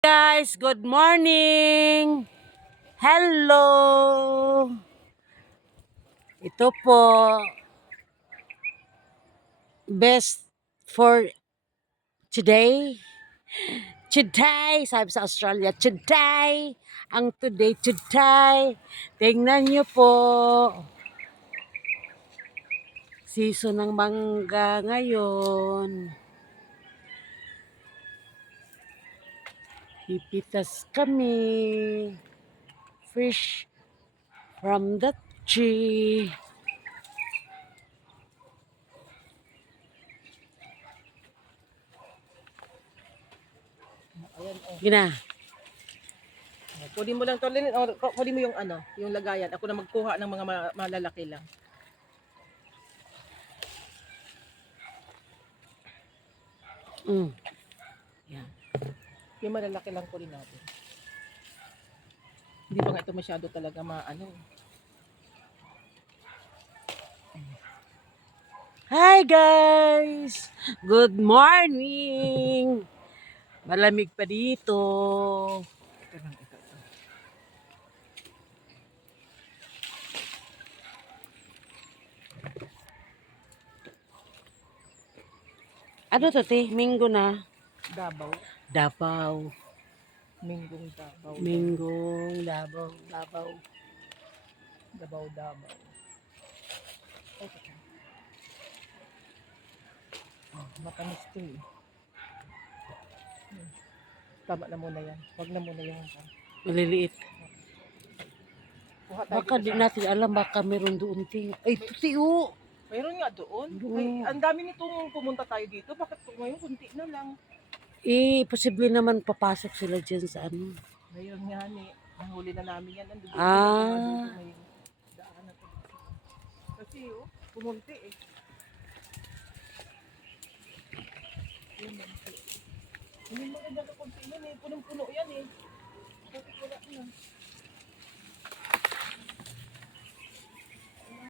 Guys, good morning. Hello. Ito po best for today. Today, sabi sa Australia, today. Ang today. Tingnan niyo po. Season ng mangga ngayon. Pipitas kami. Fresh from the tree. Ayan, oh. Gina. Kunin mo lang to, Lynn. O, kunin mo yung yung lagayan. Ako na magkuha ng mga malalaki lang. Yan. Yung malalaki lang kunin natin. Hindi pa nga ito masyado talaga Hi guys! Good morning! Malamig pa dito. Ito lang, ito. Ano to te? Minggo na. Dabaw. Davao. Minggong Dabaw. Minggong, Davao, Davao. Dabaw. Okay. Oh, matamis to eh. Tama na muna yan. Huwag na muna yung Maliliit. kuha tayo Baka dito di sa- natin alam, baka meron doon te. Ay, puti oh! Mayroon nga doon. Doon. Ay, ang dami nitong pumunta tayo dito. Bakit ngayon kunti na lang? Posible naman papasok sila dyan sa ano. Ngayon nga ni, nahuli na namin yan. Nandun Ah. may daan na to. Kasi pumunti eh. Yun, maganda ka kunti yan eh. Punong-puno yan eh.